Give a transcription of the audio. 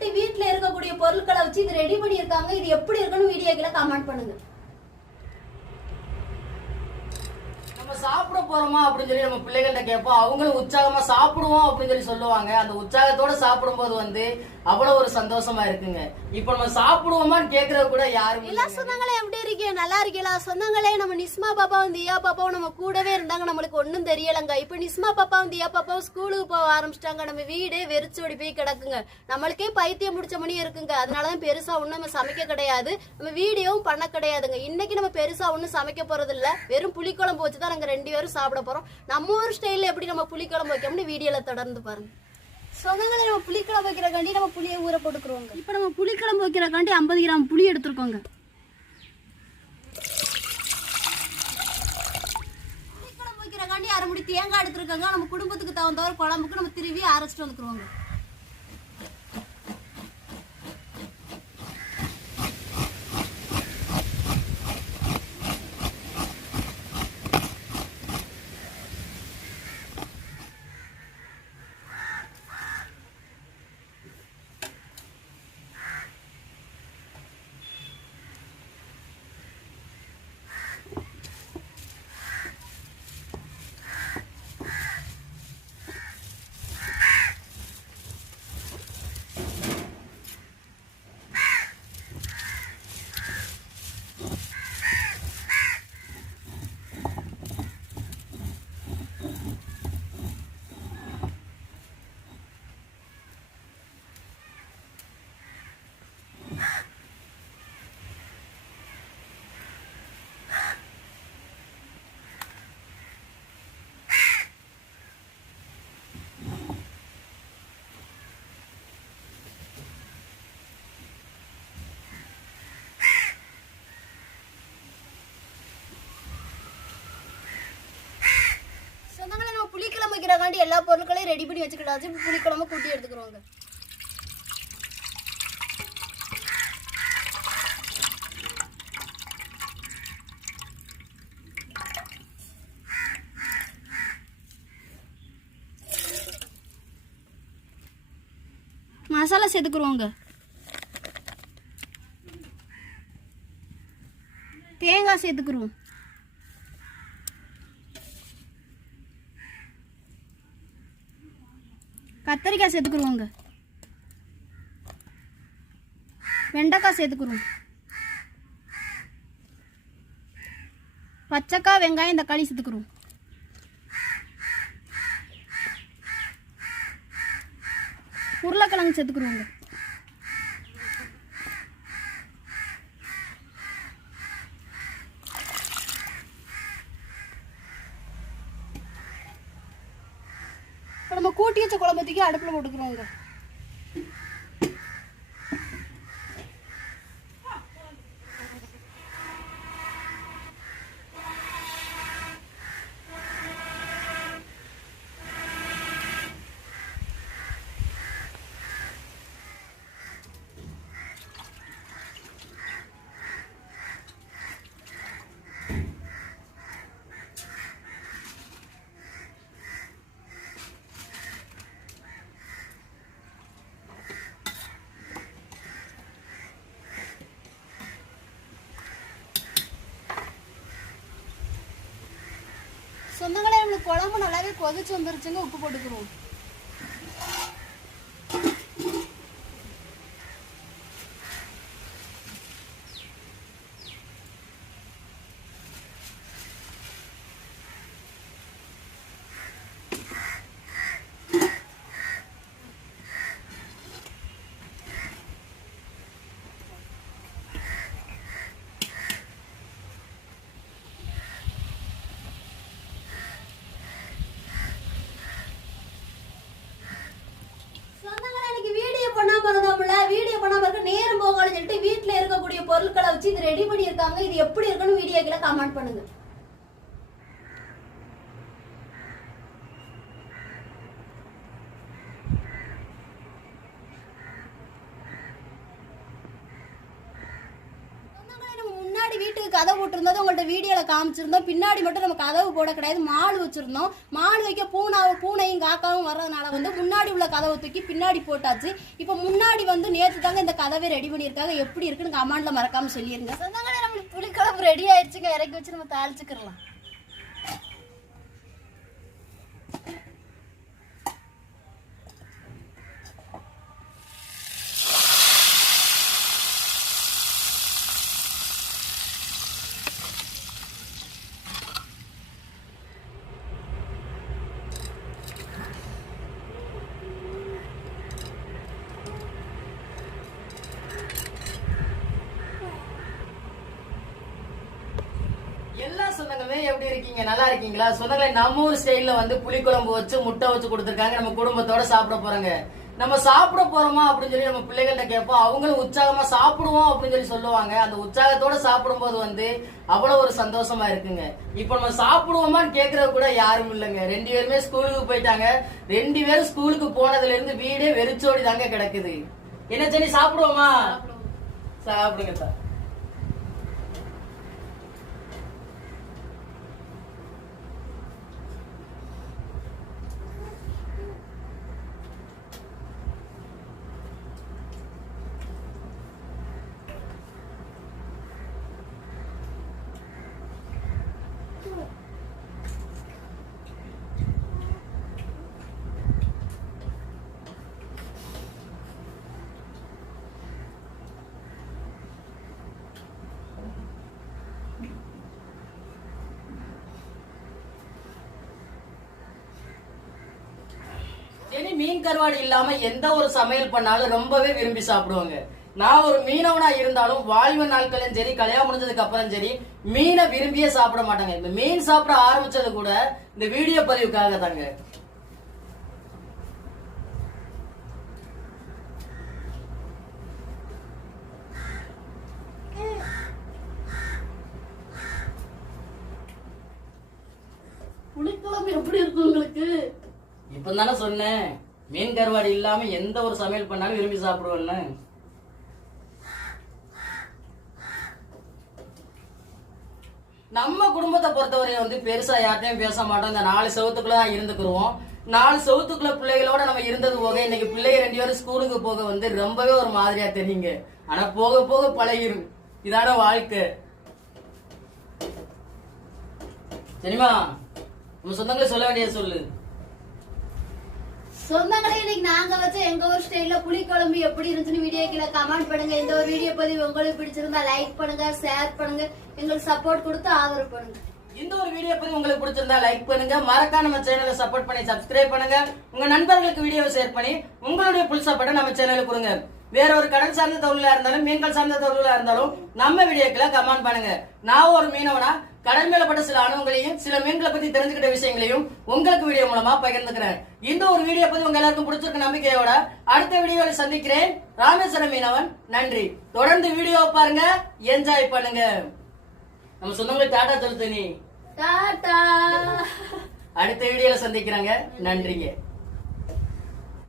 சொல்லிட்டு வீட்டுல இருக்கக்கூடிய பொருட்களை வச்சு இது ரெடி பண்ணியிருக்காங்க. இது எப்படி இருக்குன்னு வீடியோக்குள்ள கமெண்ட் பண்ணுங்க. நம்ம சாப்பிட போறோமா அப்படின்னு சொல்லி நம்ம பிள்ளைகள்ட்ட கேட்போம். அவங்களும் உற்சாகமா சாப்பிடுவோம் அப்படின்னு சொல்லி சொல்லுவாங்க. அந்த உற்சாகத்தோட சாப்பிடும்போது வந்து அவ்வளவு ஒரு சந்தோஷமா இருக்குங்க. இப்ப நம்ம சாப்பிடுவோமான்னு கேக்குறது கூட யாரும் எல்லா சொந்தங்களே எப்படி இருக்கீங்க நல்லா இருக்கீங்களா? சொந்தங்களே நம்ம நிஸ்மா பாப்பா வந்து தியா பாப்பாவும் நம்ம கூடவே இருந்தாங்க. நம்மளுக்கு ஒண்ணும் தெரியலங்க. இப்ப நிஸ்மா பாப்பா வந்து தியா பாப்பாவும் ஸ்கூலுக்கு போக ஆரம்பிச்சிட்டாங்க. நம்ம வீடு வெறிச்சோடி போய் கிடக்குங்க. நம்மளுக்கே பைத்தியம் முடிச்ச மணி இருக்குங்க. அதனாலதான் பெருசா ஒண்ணும் நம்ம சமைக்க கிடையாது. நம்ம வீடியோவும் பண்ண கிடையாதுங்க. இன்னைக்கு நம்ம பெருசா ஒண்ணும் சமைக்க போறது இல்ல வெறும் புளிக்குழம்பு வச்சுதான் நாங்க ரெண்டு பேரும் சாப்பிட போறோம். நம்ம ஊர் ஸ்டைலில் எப்படி நம்ம புளிக்குழம்பு வைக்கணும்னு வீடியோல தொடர்ந்து பாருங்க. சொந்தங்களை நம்ம புளிக்குழம்பு வைக்கிறக்காண்டி நம்ம புளியை ஊற போட்டுக்கிறோங்க இப்போ நம்ம புளிக்குழம்பு வைக்கிறக்காண்டி ஐம்பது கிராம் புளி எடுத்துருக்கோங்க. புளிக்குழம்பு வைக்கிறக்காண்டி அரை முடி தேங்காய் எடுத்துருக்கோங்க. நம்ம குடும்பத்துக்கு தகுந்தவரை குழம்புக்கு நம்ம திருவி அரைச்சிட்டு வந்துக்கிறோங்க சொந்தங்களே நம்ம புளிக்குழம்பு எல்லா பொருட்களையும் ரெடி பண்ணி வச்சுக்கிட்டாச்சு. இப்போ புளிக்குழம்பு கூட்டி எடுத்துக்கிறோங்க. மசாலா சேர்த்துக்குருவோங்க. தேங்காய் சேர்த்துக்குருவோம். கத்தரிக்காய் சேர்த்துக்குருவோங்க. வெண்டைக்காய் சேர்த்துக்குருவோம். பச்சைக்காய் வெங்காயம் தக்காளி சேர்த்துக்குருவோம். உருளைக்கிழங்கு சேர்த்துக்குருவோங்க. இப்போ நம்ம கூட்டி வச்ச குழம்பு தூக்கி அடுப்பில் போட்டுக்கிறோங்க சொந்தங்களே நம்மளுக்கு குழம்பு நல்லாவே கொதிச்சு வந்துருச்சுங்க உப்பு போட்டுக்கிறோம் சொந்தங்களே இன்னைக்கு வீடியோ பண்ணாம இருந்தோம்ல வீடியோ பண்ணாம இருக்க நேரம் போகணும்னு சொல்லிட்டு வீட்ல இருக்கக்கூடிய பொருட்களை வச்சு இது ரெடி பண்ணியிருக்காங்க. இது எப்படி இருக்குன்னு வீடியோக்கில் கமெண்ட் பண்ணுங்க சொந்தங்களே, நம்ம முன்னாடி வீட்டுக்கு கதவு விட்டுருந்தது உங்கள்ட்ட வீடியோவில் காமிச்சிருந்தோம். பின்னாடி மட்டும் நம்ம கதவு போட கிடையாது மால் வச்சுருந்தோம். மால் வைக்க பூனா பூனையும் காக்காவும் வர்றதுனால வந்து முன்னாடி உள்ள கதவை தூக்கி பின்னாடி போட்டாச்சு. இப்போ முன்னாடி வந்து நேற்று தாங்க இந்த கதவை ரெடி பண்ணியிருக்காங்க. எப்படி இருக்குன்னு கமாண்டில் மறக்காமல் சொல்லிருங்க. சொந்தங்களே நம்மளுக்கு புளிக்குழம்பு ரெடி ஆயிடுச்சுங்க. இறக்கி வச்சு நம்ம தாளிச்சுக்கிறலாம் எல்லா சொந்தங்களுமே எப்படி இருக்கீங்க? நல்லா இருக்கீங்களா? சொந்தங்களே நம்ம ஊர் ஸ்டைல்ல வந்து புளிக்குழம்பு வச்சு முட்டை வச்சு கொடுத்துருக்காங்க. நம்ம குடும்பத்தோட சாப்பிட போறோங்க. நம்ம சாப்பிட போறோமா அப்படின்னு சொல்லி நம்ம பிள்ளைகள்ட்ட கேட்போம். அவங்களும் உற்சாகமா சாப்பிடுவோம் அப்படின்னு சொல்லி சொல்லுவாங்க. அந்த உற்சாகத்தோட சாப்பிடும்போது வந்து அவ்வளவு ஒரு சந்தோஷமா இருக்குங்க. இப்ப நம்ம சாப்பிடுவோமான்னு கேக்குறது கூட யாரும் இல்லைங்க. ரெண்டு பேருமே ஸ்கூலுக்கு போயிட்டாங்க. ரெண்டு பேரும் ஸ்கூலுக்கு போனதுல இருந்து வீடே வெறிச்சோடி தாங்க கிடக்குது. என்ன சரி சாப்பிடுவோமா. சாப்பிடுங்க சார். மீன் கருவாடு இல்லாம எந்த ஒரு சமையல் பண்ணாலும் ரொம்பவே விரும்பி சாப்பிடுவாங்க. நான் ஒரு மீனவனா இருந்தாலும் வாலிப நாட்களும் சரி கல்யாணம் முடிஞ்சதுக்கு அப்புறம் சரி மீனை விரும்பியே சாப்பிட மாட்டாங்க. இந்த மீன் சாப்பிட ஆரம்பிச்சது கூட இந்த வீடியோ பதிவுக்காக தாங்க. புளிக்குழம்பு எப்படி இருக்கு உங்களுக்கு? இப்ப தானே சொன்னேன். மீன் கருவாடு இல்லாம எந்த ஒரு சமையல் பண்ணாலும் விரும்பி சாப்பிடுவேன்னு நம்ம குடும்பத்தை பொறுத்தவரை வந்து பெருசா யார்ட்டையும் பேச மாட்டோம். இந்த நாலு செவத்துக்குள்ள தான் இருந்துக்குருவோம். நாலு செவத்துக்குள்ள பிள்ளைகளோட நம்ம இருந்தது போக இன்னைக்கு பிள்ளைங்க ரெண்டு பேரும் ஸ்கூலுக்கு போக வந்து ரொம்பவே ஒரு மாதிரியா தெரியுங்க. ஆனா போக போக பழகிரும். இதான வாழ்க்கை. சரிமா நம்ம சொந்தங்களை சொல்ல வேண்டியது சொல்லு. சொந்தங்களே இன்னைக்கு நாங்க வச்ச எங்க ஊர் ஸ்டைல்ல புளிக்குழம்பு எப்படி இருந்துச்சுன்னு வீடியோ கீழே கமெண்ட் பண்ணுங்க. இந்த ஒரு வீடியோ பதிவு உங்களுக்கு பிடிச்சிருந்தா லைக் பண்ணுங்க ஷேர் பண்ணுங்க. எங்களுக்கு சப்போர்ட் கொடுத்து ஆதரவு பண்ணுங்க. இந்த ஒரு வீடியோ பத்தி உங்களுக்கு பிடிச்சிருந்தா லைக் பண்ணுங்க. மறக்காம நம்ம சேனலை சப்போர்ட் பண்ணி சப்ஸ்கிரைப் பண்ணுங்க. உங்க நண்பர்களுக்கு வீடியோவை ஷேர் பண்ணி உங்களுடைய புல் சப்போர்ட்டை நம்ம சேனலுக்கு கொடுங்க. வேற ஒரு கடல் சார்ந்த தொழிலா இருந்தாலும் மீன்கள் சார்ந்த தொழிலா இருந்தாலும் நம்ம வீடியோக்களை கமெண்ட் பண்ணுங்க. நான் ஒரு மீனவனா கடல் மேல பட்ட சில அனுபவங்களையும் சில மீன்களை பத்தி தெரிஞ்சுக்கிட்ட விஷயங்களையும் உங்களுக்கு வீடியோ மூலமா பகிர்ந்துக்கிறேன். இந்த ஒரு வீடியோ பத்தி உங்க எல்லாருக்கும் பிடிச்சிருக்க நம்பிக்கையோட அடுத்த வீடியோவில் சந்திக்கிறேன். ராமேஸ்வரம் மீனவன் நன்றி. தொடர்ந்து வீடியோ பாருங்க. என்ஜாய் பண்ணுங்க. நம்ம சொந்தங்களுக்கு டாடா சொல்லு நீ. டாடா. அடுத்த வீடியோல சந்திக்கிறாங்க. நன்றிங்க.